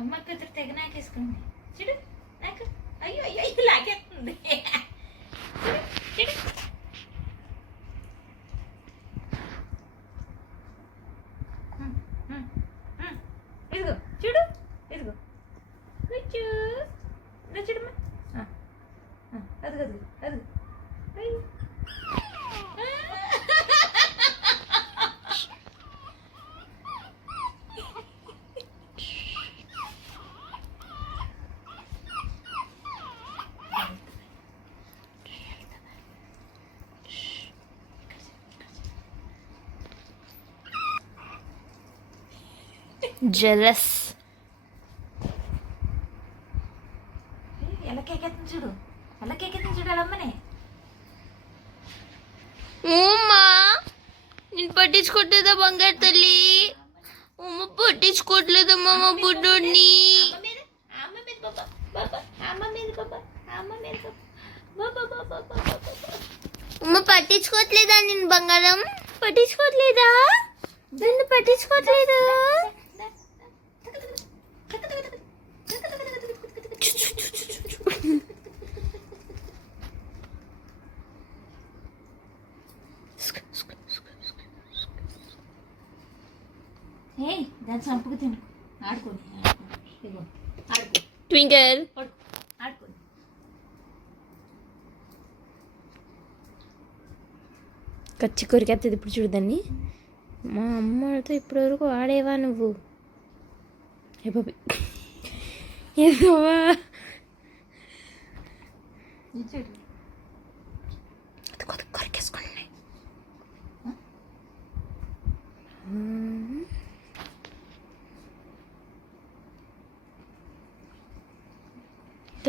అమ్మ కూతురు తెగ నాకేసుకుంది చూడు. నాకు అయ్యో అయ్యో అయ్యో లాగేస్తుంది. చూడు చూడు. ఇదిగో చూడు ఇదిగో కూర్చో చూడమ్మా. అదిగో అదిగో అదిగో. జెలస్. ఎలా కేకెత్తుంది చూడు, ఎలా కేకెత్తుంది చూడు అమ్మనే. ఉమ్మా నేను పట్టించుకోవట్లేదా బంగారు తల్లి? ఉమ్మ పట్టించుకోవట్లేదమ్మా మా బుడ్డోడిని. ఉమ్మ పట్టించుకోవట్లేదా నేను బంగారం? పట్టించుకోవట్లేదా? నన్ను పట్టించుకోవట్లేదు. దాని చంపుకు తిను. ఆడుకోండి ఆడుకో. ట్వింకల్ ఆడుకోండి. కచ్చి కొరికేస్తుంది ఇప్పుడు చూడదాన్ని. మా అమ్మతో ఇప్పటివరకు ఆడేవా నువ్వు? ఏ బాబీ ఏదోవా కొరికేసుకోండి.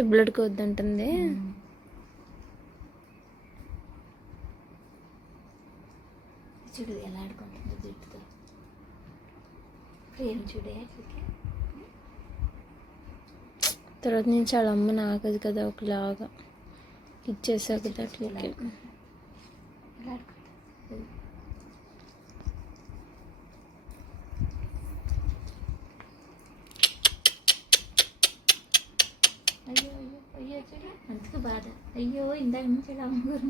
బ్లడ్కి వద్దంటుంది. చూడు ఎలా ఆడుకుంటుందో జుట్టుతో. ప్రేమ చూడే. తర్వాత నుంచి వాళ్ళ అమ్మ నాకది కదా ఒకలాగా ఇచ్చేసా కదా అట్లకి. అయ్యో అయ్యో అయ్యో చూడు అందుకు బాధ. అయ్యో ఇందాక నుంచి ఎలా అమ్మగారు